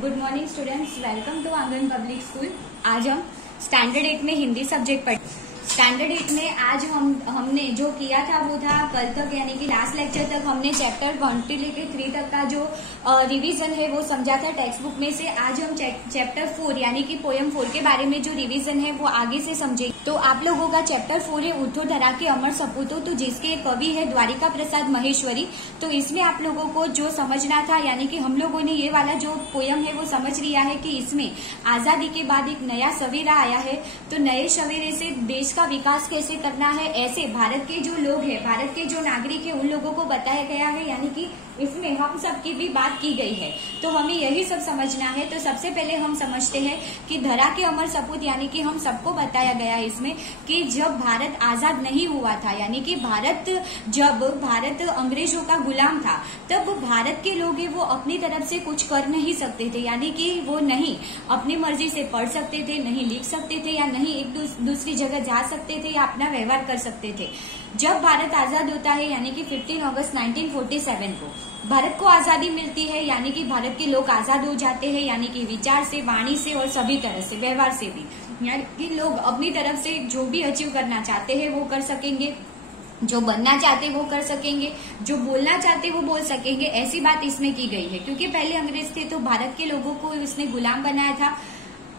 Good morning students, welcome to Aangan public school. आज हम standard 8 में हिंदी सब्जेक्ट पढ़ स्टैंडर्ड 8 में आज हमने जो किया था वो था कल तक, यानी कि लास्ट लेक्चर तक हमने चैप्टर 1 से लेके 3 तक का जो रिवीजन है वो समझा था टेक्स्ट बुक में से। आज हम चैप्टर 4 यानी कि पोयम 4 के बारे में जो रिवीजन है वो आगे से समझेंगे। तो आप लोगों का चैप्टर 4 है उठो धरा के अमर सपूतो, तो जिसके कवि है द्वारिका प्रसाद महेश्वरी। तो इसमें आप लोगों को जो समझना था, यानी कि हम लोगों ने ये वाला जो पोयम है वो समझ लिया है कि इसमें आजादी के बाद एक नया सवेरा आया है, तो नए सवेरे से देश का विकास कैसे करना है, ऐसे भारत के जो लोग हैं, भारत के जो नागरिक है, उन लोगों को बताया गया है। यानी कि इसमें हम सब की भी बात की गई है, तो हमें यही सब समझना है। तो सबसे पहले हम समझते हैं कि धरा के अमर सपूत, यानी कि हम सबको बताया गया है इसमें कि जब भारत आजाद नहीं हुआ था, यानी कि जब भारत अंग्रेजों का गुलाम था, तब भारत के लोग वो अपनी तरफ से कुछ कर नहीं सकते थे, यानी कि वो नहीं अपनी मर्जी से पढ़ सकते थे, नहीं लिख सकते थे, या नहीं एक दूसरी जगह जा सकते थे, या अपना व्यवहार कर सकते थे। जब भारत आजाद होता है, यानी कि 15 अगस्त 1947 को भारत को आजादी मिलती है, यानी कि भारत के लोग आजाद हो जाते हैं, यानी कि विचार से, वाणी से और सभी तरह से, व्यवहार से भी, यानी कि लोग अपनी तरफ से जो भी अचीव करना चाहते हैं वो कर सकेंगे, जो बनना चाहते वो कर सकेंगे, जो बोलना चाहते वो बोल सकेंगे। ऐसी बात इसमें की गई है, क्योंकि पहले अंग्रेज थे तो भारत के लोगों को उसने गुलाम बनाया था।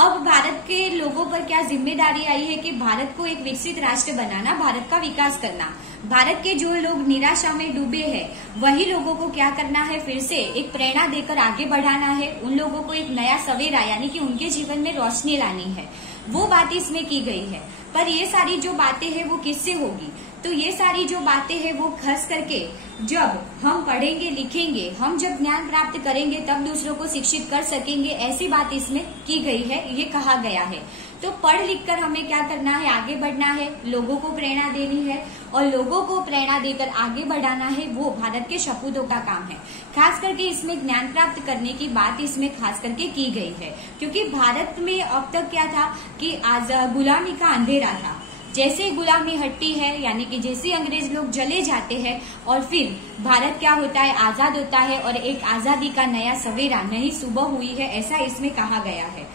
अब भारत के लोगों पर क्या जिम्मेदारी आई है कि भारत को एक विकसित राष्ट्र बनाना, भारत का विकास करना। भारत के जो लोग निराशा में डूबे हैं, वही लोगों को क्या करना है, फिर से एक प्रेरणा देकर आगे बढ़ाना है। उन लोगों को एक नया सवेरा, यानी कि उनके जीवन में रोशनी लानी है, वो बात इसमें की गई है। पर ये सारी जो बातें हैं वो किससे होगी? तो ये सारी जो बातें हैं वो खास करके जब हम पढ़ेंगे, लिखेंगे, हम जब ज्ञान प्राप्त करेंगे तब दूसरों को शिक्षित कर सकेंगे, ऐसी बात इसमें की गई है, ये कहा गया है। तो पढ़ लिख कर हमें क्या करना है, आगे बढ़ना है, लोगों को प्रेरणा देनी है, और लोगों को प्रेरणा देकर आगे बढ़ाना है, वो भारत के सपूतों का काम है। खास करके इसमें ज्ञान प्राप्त करने की बात इसमें खास करके की गई है, क्योंकि भारत में अब तक क्या था कि आज गुलामी का अंधेरा था। जैसे गुलामी हटती है, यानी कि जैसे अंग्रेज लोग चले जाते हैं और फिर भारत क्या होता है, आजाद होता है, और एक आजादी का नया सवेरा, नई सुबह हुई है, ऐसा इसमें कहा गया है।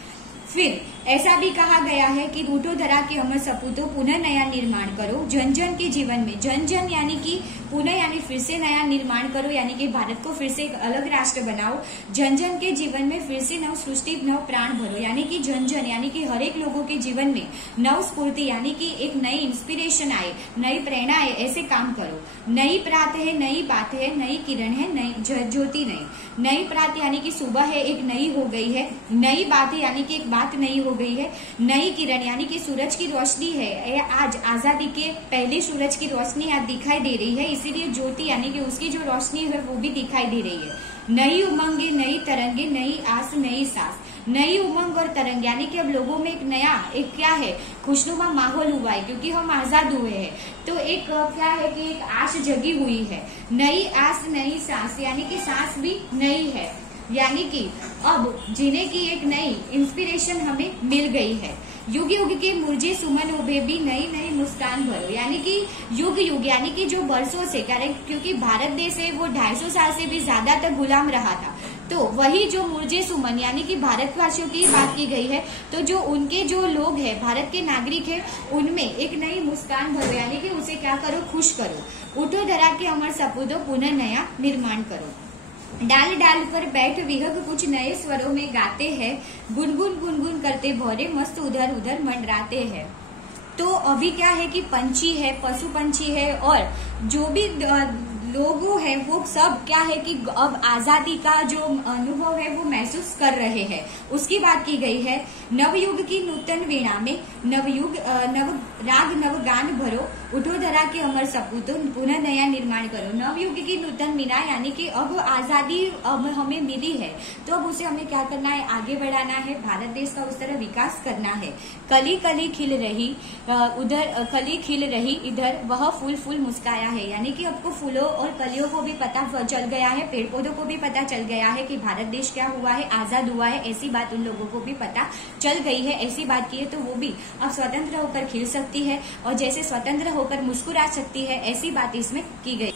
फिर ऐसा भी कहा गया है कि उठो धरा के अमर सपूतो, पुनः नया निर्माण करो जन जन के जीवन में। जन जन यानी कि पुनः, यानी फिर से नया निर्माण करो, यानी कि भारत को फिर से एक अलग राष्ट्र बनाओ। जन जन के जीवन में फिर से नव सृष्टि, नव प्राण भरो, यानी कि जन जन यानी कि हर एक लोगों के जीवन में नव स्फूर्ति, यानी कि एक नई इंस्पिरेशन आए, नई प्रेरणा आए, ऐसे काम करो। नई प्रात है, नई बात है, नई किरण है, नई ज्योति नहीं। नई प्रात यानी कि सुबह है, एक नई हो गई है। नई बात है, यानी कि एक बात नई हो गई है। नई किरण यानी कि सूरज की रोशनी है, आज आजादी के पहले सूरज की रोशनी आज दिखाई दे रही है, इसीलिए ज्योति यानी कि उसकी जो रोशनी है वो भी दिखाई दे रही है। नई उमंगे, नई तरंगे, नई आस, नई सांस। नई उमंग और तरंग यानी कि अब लोगों में एक नया, एक क्या है, खुशनुमा माहौल हुआ है, क्योंकि हम आजाद हुए हैं। तो एक क्या है कि एक आस जगी हुई है। नई आस, नई सांस, यानी कि सांस भी नई है, यानी कि अब जीने की एक नई इंस्पिरेशन हमें मिल गई है। युग युग के मुरझे सुमन उभे भी, नई नई मुस्कान भरो, यानी कि युग युग यानी कि जो बरसों से, क्योंकि भारत देश है वो 250 साल से भी ज्यादा तक गुलाम रहा था, तो वही जो मुरझे सुमन यानी कि भारतवासियों की बात की गई है। तो जो उनके जो लोग हैं, भारत के नागरिक हैं, उनमें एक नई मुस्कान भरो, यानी कि उसे क्या करो, खुश करो। उठो धरा के अमर सपूतो, पुनः नया निर्माण करो। डाल डाल पर बैठ विहग कुछ नए स्वरों में गाते हैं, गुनगुन गुनगुन करते भौरे मस्त उधर उधर मंडराते हैं। तो अभी क्या है कि पंछी है, पशु पंछी है, और जो भी लोगों है वो सब क्या है कि अब आजादी का जो अनुभव है वो महसूस कर रहे हैं, उसकी बात की गई है। नवयुग की नूतन वीणा में नवयुग नव राग नव गान भरो, उठो धरा के अमर सपूतो, पुनः नया निर्माण करो। नवयुग की नूतन वीणा यानी कि अब आजादी अब हमें मिली है, तो अब उसे हमें क्या करना है, आगे बढ़ाना है, भारत देश का उस तरह विकास करना है। कली कली खिल रही उधर, कली खिल रही इधर, वह फूल फूल मुस्काया है, यानी कि आपको फूलों और कलियों को भी पता चल गया है, पेड़ पौधों को भी पता चल गया है कि भारत देश क्या हुआ है, आजाद हुआ है, ऐसी बात उन लोगों को भी पता चल गई है। ऐसी बात की है तो वो भी अब स्वतंत्र होकर खिल सकती है, और जैसे स्वतंत्र होकर मुस्कुरा सकती है, ऐसी बात इसमें की गई।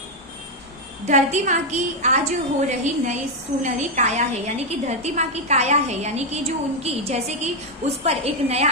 धरती माँ की आज हो रही नई सुनहरी काया है, यानी कि धरती माँ की काया है, यानी कि जो उनकी जैसे कि उस पर एक नया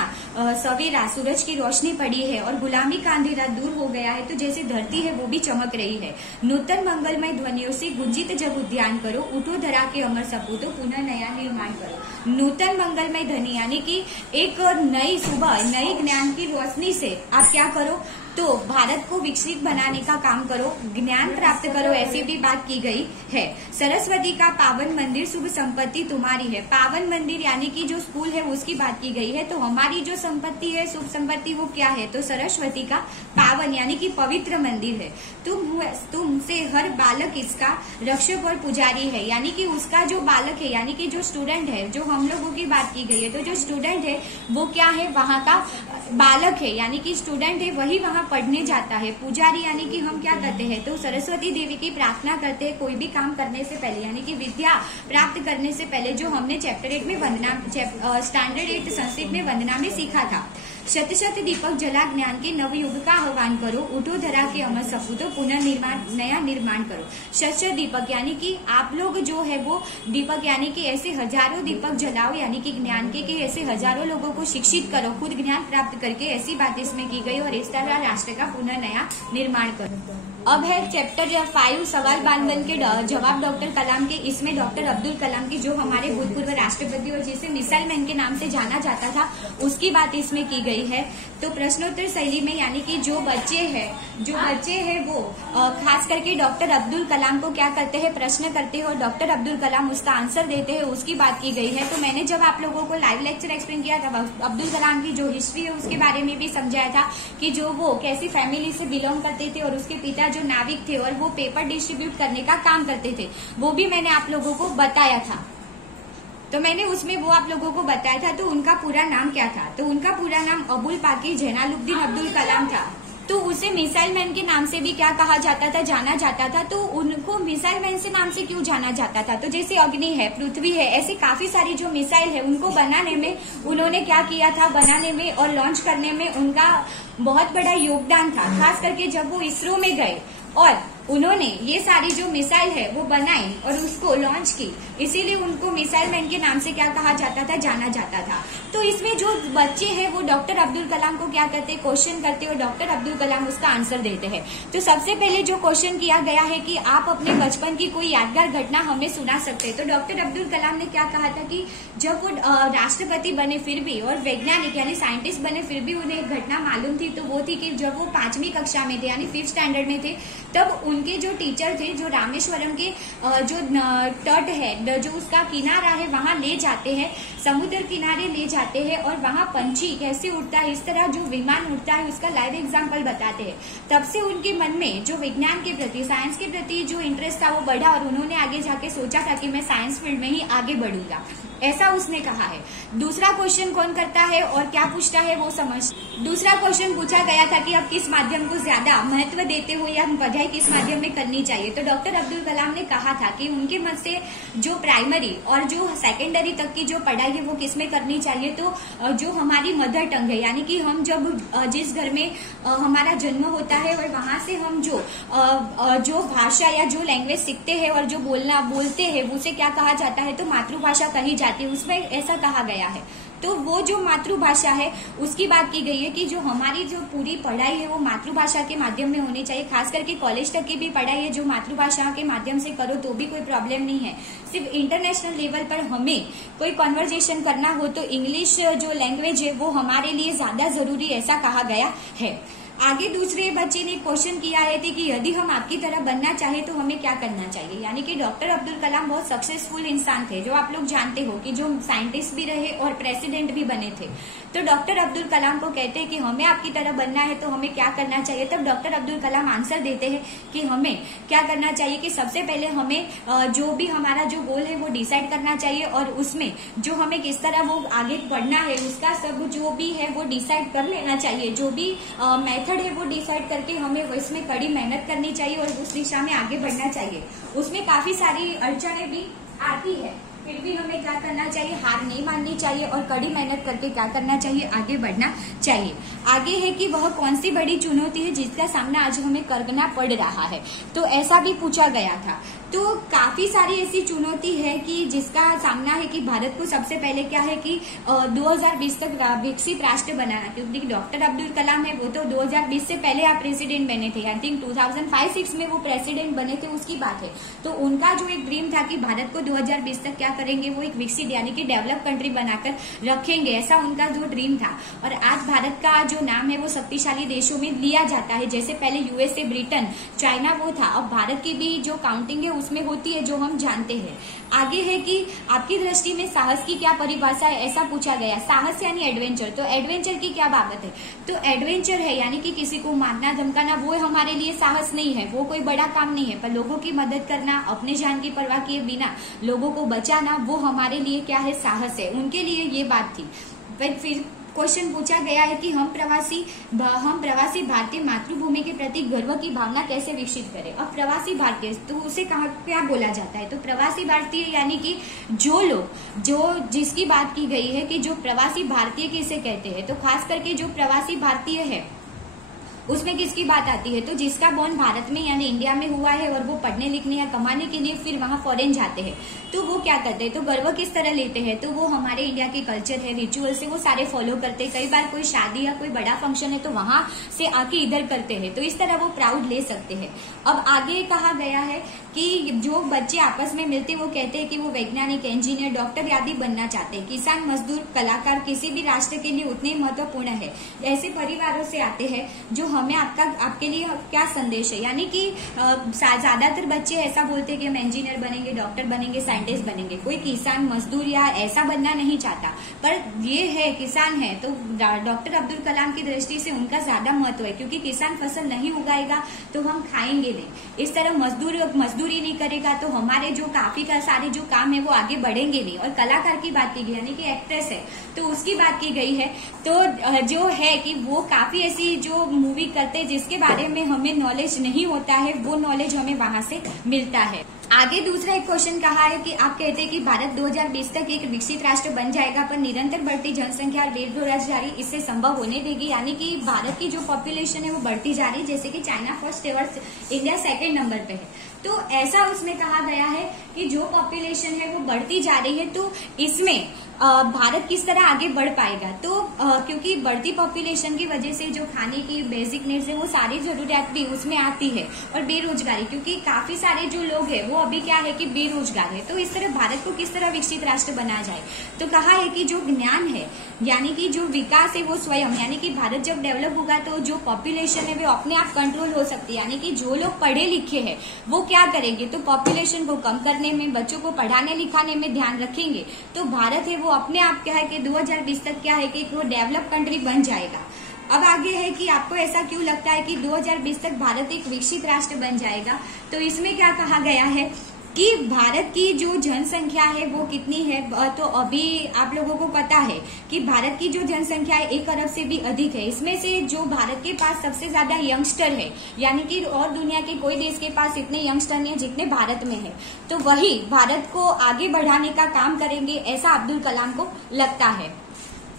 सवेरा सूरज की रोशनी पड़ी है और गुलामी का अंधेरा दूर हो गया है, तो जैसे धरती है वो भी चमक रही है। नूतन मंगलमय ध्वनियों से गुंजित जब उद्यान करो, उठो धरा के अमर सपूतो पुनः नया निर्माण करो। नूतन मंगलमय ध्वनि यानी कि एक नई सुबह नई ज्ञान की रोशनी से आप क्या करो, तो भारत को विकसित बनाने का काम करो, ज्ञान प्राप्त करो, ऐसी भी बात की गई है। सरस्वती का पावन मंदिर शुभ संपत्ति तुम्हारी है। पावन मंदिर यानी कि जो स्कूल है उसकी बात की गई है, तो हमारी जो संपत्ति है शुभ संपत्ति वो क्या है, तो सरस्वती का पावन यानी कि पवित्र मंदिर है। तुमसे हर बालक इसका रक्षक और पुजारी है, यानी कि उसका जो बालक है यानी कि जो स्टूडेंट है, जो हम लोगों की बात की गई है, तो जो स्टूडेंट है वो क्या है, वहाँ का बालक है, यानी कि स्टूडेंट है वही वहाँ पढ़ने जाता है। पुजारी यानी कि हम क्या करते हैं, तो सरस्वती देवी की प्रार्थना करते हैं कोई भी काम करने से पहले, यानी कि विद्या प्राप्त करने से पहले, जो हमने चैप्टर 8 में वंदना स्टैंडर्ड 8 संस्कृत में वंदना में सीखा था। शत शत दीपक जला ज्ञान के नवयुग का आह्वान करो, उठो धरा के अमर सपूतो पुनर्निर्माण नया निर्माण करो। शत शत दीपक यानी कि आप लोग जो है वो दीपक यानी कि ऐसे हजारों दीपक जलाओ, यानी कि ज्ञान के ऐसे हजारों लोगों को शिक्षित करो, खुद ज्ञान प्राप्त करके, ऐसी बात इसमें की गई, और इस तरह राष्ट्र का पुनः नया निर्माण करो। अब है चैप्टर 5 सवाल बानबन के जवाब डॉक्टर कलाम के। इसमें डॉक्टर अब्दुल कलाम की, जो हमारे भूतपूर्व राष्ट्रपति और जिसे मिसाइल मैन के नाम से जाना जाता था, उसकी बात इसमें की गई है। तो प्रश्नोत्तर शैली में यानी कि जो बच्चे हैं वो खास करके डॉक्टर अब्दुल कलाम को क्या करते हैं, प्रश्न करते हैं और डॉक्टर अब्दुल कलाम उसका आंसर देते हैं, उसकी बात की गई है। तो मैंने जब आप लोगों को लाइव लेक्चर एक्सप्लेन किया था, अब्दुल कलाम की जो हिस्ट्री है उसके बारे में भी समझाया था कि जो वो कैसी फैमिली से बिलोंग करते थे और उसके पिता जो नाविक थे और वो पेपर डिस्ट्रीब्यूट करने का काम करते थे, वो भी मैंने आप लोगों को बताया था। तो मैंने उसमें वो आप लोगों को बताया था। तो उनका पूरा नाम क्या था, तो उनका पूरा नाम अबुल पाकीर जैनालुब्दीन अब्दुल कलाम था। तो उसे मिसाइल मैन के नाम से भी क्या कहा जाता था, जाना जाता था। तो उनको मिसाइल मैन से नाम से क्यों जाना जाता था, तो जैसे अग्नि है, पृथ्वी है, ऐसी काफी सारी जो मिसाइल है उनको बनाने में उन्होंने क्या किया था, बनाने में और लॉन्च करने में उनका बहुत बड़ा योगदान था। खास करके जब वो इसरो में गए और उन्होंने ये सारी जो मिसाइल है वो बनाई और उसको लॉन्च की, इसीलिए उनको मिसाइल मैन के नाम से क्या कहा जाता था, जाना जाता था। तो इसमें जो बच्चे हैं वो डॉक्टर अब्दुल कलाम को क्या करते, क्वेश्चन करते और डॉक्टर अब्दुल कलाम उसका आंसर देते हैं। तो सबसे पहले जो क्वेश्चन किया गया है कि आप अपने बचपन की कोई यादगार घटना हमें सुना सकते हैं। तो डॉक्टर अब्दुल कलाम ने क्या कहा था कि जब वो राष्ट्रपति बने फिर भी और वैज्ञानिक यानी साइंटिस्ट बने फिर भी उन्हें एक घटना मालूम थी, तो वो थी कि जब वो 5वीं कक्षा में थे यानी 5th स्टैंडर्ड में थे, तब उनके जो टीचर थे जो रामेश्वरम के जो तट है, जो उसका किनारा है वहां ले जाते हैं, समुद्र किनारे ले जाते हैं और वहां पंछी कैसे उड़ता है, इस तरह जो विमान उड़ता है उसका लाइव एग्जाम्पल बताते हैं। तब से उनके मन में जो विज्ञान के प्रति, साइंस के प्रति जो इंटरेस्ट था वो बढ़ा और उन्होंने आगे जाके सोचा था कि मैं साइंस फील्ड में ही आगे बढ़ूंगा, ऐसा उसने कहा है। दूसरा क्वेश्चन कौन करता है और क्या पूछता है वो समझ। दूसरा क्वेश्चन पूछा गया था कि आप किस माध्यम को ज्यादा महत्व देते हो या पढ़ाई किस माध्यम में करनी चाहिए। तो डॉक्टर अब्दुल कलाम ने कहा था कि उनके मत से जो प्राइमरी और जो सेकेंडरी तक की जो पढ़ाई है वो किस में करनी चाहिए, तो जो हमारी मदर टंग है, यानी कि हम जब जिस घर में हमारा जन्म होता है और वहां से हम जो भाषा या जो लैंग्वेज सीखते हैं और जो बोलते हैं उसे क्या कहा जाता है, तो मातृभाषा कही जाती है, उसमें ऐसा कहा गया है। तो वो जो मातृभाषा है उसकी बात की गई है कि जो हमारी जो पूरी पढ़ाई है वो मातृभाषा के माध्यम में होनी चाहिए। खास करके कॉलेज तक की भी पढ़ाई है जो मातृभाषा के माध्यम से करो तो भी कोई प्रॉब्लम नहीं है। सिर्फ इंटरनेशनल लेवल पर हमें कोई कन्वर्सेशन करना हो तो इंग्लिश जो लैंग्वेज है वो हमारे लिए ज्यादा जरूरी, ऐसा कहा गया है। आगे दूसरे बच्चे ने क्वेश्चन किया है कि यदि हम आपकी तरह बनना चाहे तो हमें क्या करना चाहिए। यानी कि डॉक्टर अब्दुल कलाम बहुत सक्सेसफुल इंसान थे, जो आप लोग जानते हो कि जो साइंटिस्ट भी रहे और प्रेसिडेंट भी बने थे। तो डॉक्टर अब्दुल कलाम को कहते हैं कि हमें आपकी तरह बनना है तो हमें क्या करना चाहिए। तब डॉक्टर अब्दुल कलाम आंसर देते हैं कि हमें क्या करना चाहिए कि सबसे पहले हमें जो भी हमारा जो गोल है वो डिसाइड करना चाहिए और उसमें जो हमें किस तरह वो आगे बढ़ना है उसका सब जो भी है वो डिसाइड कर लेना चाहिए। जो भी मेथड है वो डिसाइड करके हमें इसमें कड़ी मेहनत करनी चाहिए और उस दिशा में आगे बढ़ना चाहिए। उसमें काफी सारी अड़चने भी आती है फिर भी हमें क्या करना चाहिए, हार नहीं माननी चाहिए और कड़ी मेहनत करके क्या करना चाहिए, आगे बढ़ना चाहिए। आगे है कि वह कौन सी बड़ी चुनौती है जिसका सामना आज हमें करना पड़ रहा है, तो ऐसा भी पूछा गया था। तो काफी सारी ऐसी चुनौती है कि जिसका सामना है कि भारत को सबसे पहले क्या है कि 2020 तक विकसित राष्ट्र बनाना, क्योंकि डॉक्टर अब्दुल कलाम है वो तो 2020 से पहले आप प्रेसिडेंट बने थे, आई थिंक 2005-6 में वो प्रेसिडेंट बने थे, उसकी बात है। तो उनका जो एक ड्रीम था कि भारत को 2020 तक क्या करेंगे, वो एक विकसित यानी कि डेवलप कंट्री बनाकर रखेंगे, ऐसा उनका जो ड्रीम था। और आज भारत का जो नाम है वो शक्तिशाली देशों में लिया जाता है, जैसे पहले यूएसए, ब्रिटेन, चाइना वो था, अब भारत की भी जो काउंटिंग है उसमें होती है, जो हम जानते हैं। आगे है कि आपकी दृष्टि में साहस की क्या परिभाषा है, ऐसा पूछा गया। साहस यानी एडवेंचर, तो एडवेंचर की क्या बाबत है, तो एडवेंचर है यानी कि किसी को मारना धमकाना, वो हमारे लिए साहस नहीं है, वो कोई बड़ा काम नहीं है, पर लोगों की मदद करना, अपने जान की परवाह किए बिना लोगों को बचाना, वो हमारे लिए क्या है, साहस है। उनके लिए ये बात थी। फिर क्वेश्चन पूछा गया है कि हम प्रवासी भारतीय मातृभूमि के प्रति गर्व की भावना कैसे विकसित करें। अब प्रवासी भारतीय तो उसे कहा क्या बोला जाता है, तो प्रवासी भारतीय यानी कि जो लोग जिसकी बात की गई है कि जो प्रवासी भारतीय किसे कहते हैं, तो खास करके जो प्रवासी भारतीय है उसमें किसकी बात आती है, तो जिसका बॉर्न भारत में यानी इंडिया में हुआ है और वो पढ़ने लिखने या कमाने के लिए फिर वहां फॉरेन जाते हैं, तो वो क्या करते हैं, तो गर्व किस तरह लेते हैं, तो वो हमारे इंडिया के कल्चर है, रिचुअल से वो सारे फॉलो करते हैं। कई बार कोई शादी या कोई बड़ा फंक्शन है तो वहां से आके इधर करते हैं, तो इस तरह वो प्राउड ले सकते हैं। अब आगे कहा गया है कि जो बच्चे आपस में मिलते वो कहते हैं कि वो वैज्ञानिक, इंजीनियर, डॉक्टर आदि बनना चाहते हैं। किसान, मजदूर, कलाकार किसी भी राष्ट्र के लिए उतने महत्वपूर्ण है। ऐसे परिवारों से आते हैं जो हमें आपके लिए क्या संदेश है, यानी कि ज्यादातर बच्चे ऐसा बोलते हैं कि हम इंजीनियर बनेंगे, डॉक्टर बनेंगे, साइंटिस्ट बनेंगे। कोई किसान, मजदूर या ऐसा बनना नहीं चाहता, पर ये है किसान है तो डॉक्टर अब्दुल कलाम की दृष्टि से उनका ज्यादा महत्व है, क्योंकि किसान फसल नहीं उगाएगा तो हम खाएंगे नहीं। इस तरह मजदूरी नहीं करेगा तो हमारे जो काफी सारे जो काम है वो आगे बढ़ेंगे नहीं। और कलाकार की बात की गई यानी कि एक्ट्रेस है तो उसकी बात की गई है, तो जो है कि वो काफी ऐसी जो मूवी करते हैं जिसके बारे में हमें नॉलेज नहीं होता है, वो नॉलेज हमें वहां से मिलता है। आगे दूसरा एक क्वेश्चन कहा है कि आप कहते हैं कि भारत 2020 तक एक विकसित राष्ट्र बन जाएगा, पर निरंतर बढ़ती जनसंख्या और बेरोजगारी इससे संभव होने देगी, यानी कि भारत की जो पॉपुलेशन है वो बढ़ती जा रही है, जैसे कि चाइना फर्स्ट है और इंडिया सेकंड नंबर पे है। तो ऐसा उसमें कहा गया है कि जो पॉपुलेशन है वो बढ़ती जा रही है, तो इसमें भारत किस तरह आगे बढ़ पाएगा, तो क्योंकि बढ़ती पॉपुलेशन की वजह से जो खाने की बेसिक नीड्स है वो सारी जरूरियात भी उसमें आती है, और बेरोजगारी, क्योंकि काफी सारे जो लोग हैं वो अभी क्या है कि बेरोजगार है। तो इस तरह भारत को किस तरह विकसित राष्ट्र बनाया जाए, तो कहा है कि जो ज्ञान है यानी कि जो विकास है वो स्वयं, यानी कि भारत जब डेवलप होगा तो जो पॉपुलेशन है वो अपने आप कंट्रोल हो सकती है, यानी कि जो लोग पढ़े लिखे हैं वो क्या करेंगे, तो पॉपुलेशन को कम करने में, बच्चों को पढ़ाने लिखाने में ध्यान रखेंगे, तो भारत है वो अपने आप क्या है कि 2020 तक क्या है कि वो डेवलप कंट्री बन जाएगा। अब आगे है कि आपको ऐसा क्यों लगता है कि 2020 तक भारत एक विकसित राष्ट्र बन जाएगा, तो इसमें क्या कहा गया है कि भारत की जो जनसंख्या है वो कितनी है, तो अभी आप लोगों को पता है कि भारत की जो जनसंख्या है 1 अरब से भी अधिक है। इसमें से जो भारत के पास सबसे ज्यादा यंगस्टर है, यानी कि और दुनिया के कोई देश के पास इतने यंगस्टर नहीं है जितने भारत में है, तो वही भारत को आगे बढ़ाने का काम करेंगे, ऐसा अब्दुल कलाम को लगता है।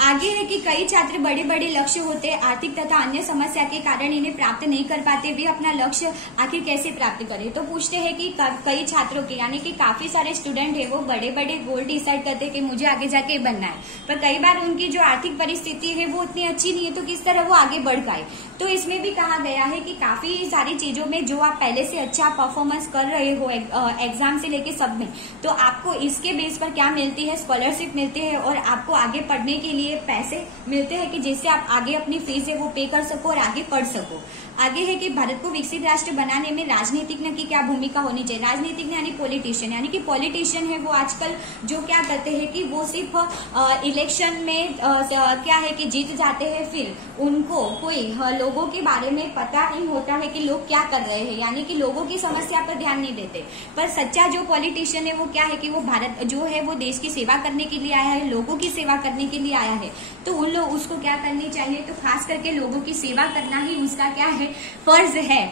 आगे है कि कई छात्र बड़े बड़े लक्ष्य होते हैं, आर्थिक तथा अन्य समस्या के कारण इन्हें प्राप्त नहीं कर पाते, वे अपना लक्ष्य आखिर कैसे प्राप्त करें, तो पूछते हैं कि कई छात्रों के यानी कि काफी सारे स्टूडेंट है वो बड़े बड़े गोल डिसाइड करते हैं कि मुझे आगे जाके बनना है, पर कई बार उनकी जो आर्थिक परिस्थिति है वो उतनी अच्छी नहीं है, तो किस तरह वो आगे बढ़ पाए। तो इसमें भी कहा गया है कि काफी सारी चीजों में जो आप पहले से अच्छा परफॉर्मेंस कर रहे हो एग्जाम से लेके सब में, तो आपको इसके बेस पर क्या मिलती है, स्कॉलरशिप मिलती है और आपको आगे पढ़ने के लिए पैसे मिलते हैं कि जिससे आप आगे अपनी फीस है वो पे कर सको और आगे पढ़ सको। आगे है कि भारत को विकसित राष्ट्र बनाने में राजनीतिज्ञ की क्या भूमिका होनी चाहिए। राजनीतिज्ञ यानी पॉलिटिशियन, यानी कि पॉलिटिशियन है वो आजकल जो क्या करते हैं कि वो सिर्फ इलेक्शन में क्या है कि जीत जाते हैं, फिर उनको कोई लोगों के बारे में पता नहीं होता है कि लोग क्या कर रहे हैं, यानी कि लोगों की समस्या पर ध्यान नहीं देते। पर सच्चा जो पॉलिटिशियन है वो क्या है कि वो भारत जो है वो देश की सेवा करने के लिए आया है, लोगों की सेवा करने के लिए आया है, तो उन लोग उसको क्या करनी चाहिए, तो खास करके लोगों की सेवा करना ही उसका क्या है, फर्ज है।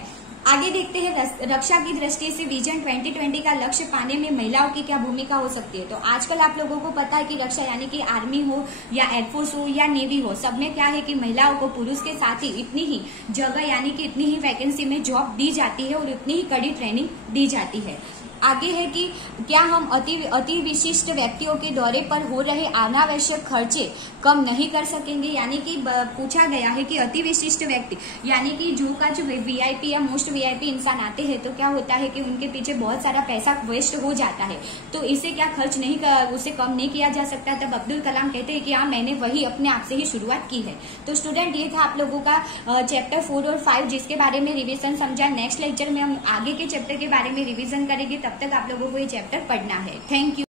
आगे देखते हैं रक्षा की दृष्टि से विजन 2020 का लक्ष्य पाने में महिलाओं की क्या भूमिका हो सकती है। तो आजकल आप लोगों को पता है कि रक्षा यानी कि आर्मी हो या एयरफोर्स हो या नेवी हो, सब में क्या है कि महिलाओं को पुरुष के साथ ही इतनी ही जगह यानी कि इतनी ही वैकेंसी में जॉब दी जाती है और इतनी ही कड़ी ट्रेनिंग दी जाती है। आगे है कि क्या हम अति विशिष्ट व्यक्तियों के दौरे पर हो रहे अनावश्यक खर्चे कम नहीं कर सकेंगे। यानी कि पूछा गया है कि अति विशिष्ट व्यक्ति यानी कि जो वीआईपी या मोस्ट वीआईपी इंसान आते हैं तो क्या होता है कि उनके पीछे बहुत सारा पैसा वेस्ट हो जाता है, तो इसे क्या खर्च नहीं उसे कम नहीं किया जा सकता। तब अब्दुल कलाम कहते हैं कि हाँ, मैंने वही अपने आप से ही शुरुआत की है। तो स्टूडेंट, ये था आप लोगों का चैप्टर 4 और 5 जिसके बारे में रिविजन समझा। नेक्स्ट लेक्चर में हम आगे के चैप्टर के बारे में रिविजन करेंगे, तब तक आप लोगों को ये चैप्टर पढ़ना है। Thank you.